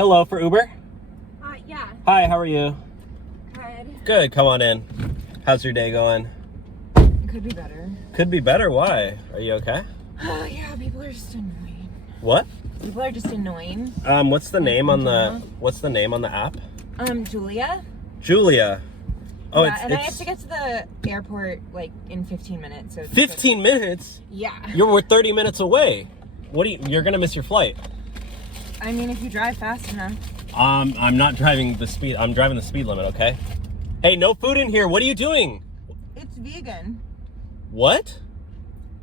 Hello, for Uber? Yeah. Hi, how are you? Good. Good, come on in. How's your day going? Could be better. Could be better, why? Are you okay? Oh yeah, people are just annoying. What? People are just annoying. What's the name on the app? Julia. Julia. Oh, yeah, I have to get to the airport like in 15 minutes. So 15 minutes? Yeah. We're 30 minutes away. You're gonna miss your flight. I mean, if you drive fast enough. I'm not driving the speed. I'm driving the speed limit, okay? Hey, no food in here. What are you doing? It's vegan. What?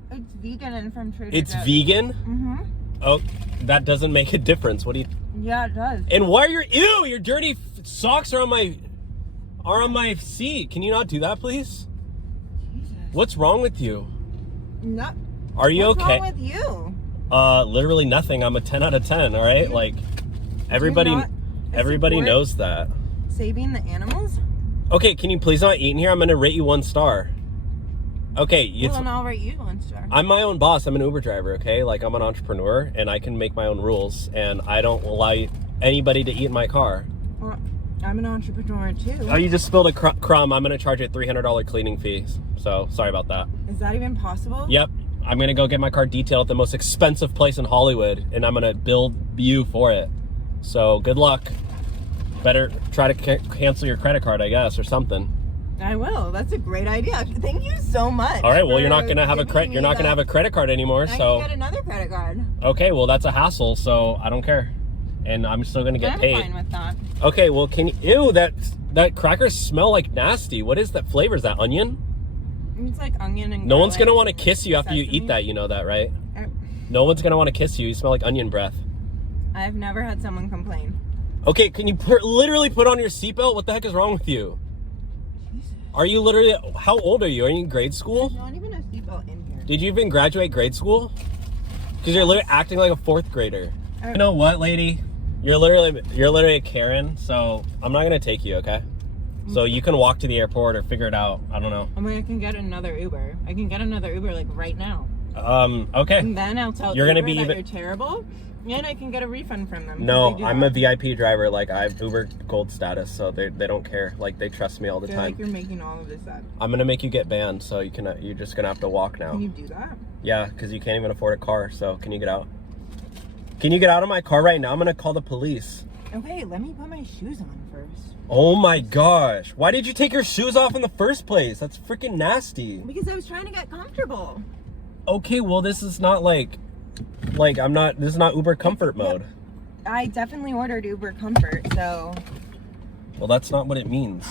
It's vegan and from Trader It's Joe's. vegan? Mm-hmm. Oh, that doesn't make a difference. What do you... Yeah, it does. And why are your dirty socks are on my seat? Can you not do that, please? Jesus. What's wrong with you? No. Are you What's okay? wrong with you? Literally nothing. I'm a 10 out of 10, all right? Like, everybody knows that. Saving the animals? Okay, can you please not eat in here? I'm going to rate you 1 star. Okay, Well, then I'll rate you 1 star. I'm my own boss. I'm an Uber driver, okay? Like, I'm an entrepreneur, and I can make my own rules, and I don't allow anybody to eat in my car. Well, I'm an entrepreneur, too. Oh, you just spilled a crumb. I'm going to charge you a $300 cleaning fee, so sorry about that. Is that even possible? Yep. I'm going to go get my car detailed at the most expensive place in Hollywood, and I'm going to bill you for it. So, good luck. Better try to cancel your credit card, I guess, or something. I will. That's a great idea. Thank you so much. All right. Well, you're not gonna have a credit card anymore. I So can get another credit card. okay. Well, that's a hassle. So I don't care, and I'm still gonna get paid. I'm fine with that. Okay. Well, can you? Ew. That crackers smell like nasty. What is that flavor? Is that onion? It's like onion and. No one's gonna want to kiss you after you eat that. You know that, right? No one's gonna want to kiss you. You smell like onion breath. I've never had someone complain. Okay. Can you literally put on your seatbelt? What the heck is wrong with you? Are you literally, how old are you? Are you in grade school? There's not even a seatbelt in here. Did you even graduate grade school? Because you're literally acting like a 4th grader. You know what, lady? You're literally a Karen, so I'm not gonna take you, okay? So you can walk to the airport or figure it out. I don't know. I mean, I can get another Uber. I can get another Uber like right now. Okay. And then I'll tell You're Uber gonna be that even... you're terrible, and I can get a refund from them. No, I'm a VIP driver. Like, I have Uber Gold status, so they don't care. Like, they trust me all the I feel time. like you're making all of this up. I'm gonna make you get banned, so you're just gonna have to walk now. Can you do that? Yeah, because you can't even afford a car. So can you get out? Can you get out of my car right now? I'm gonna call the police. Okay, let me put my shoes on first. Oh my gosh. Why did you take your shoes off in the first place? That's freaking nasty. Because I was trying to get comfortable. Okay, well, this is not this is not Uber comfort mode. I definitely ordered Uber Comfort, so. Well, that's not what it means.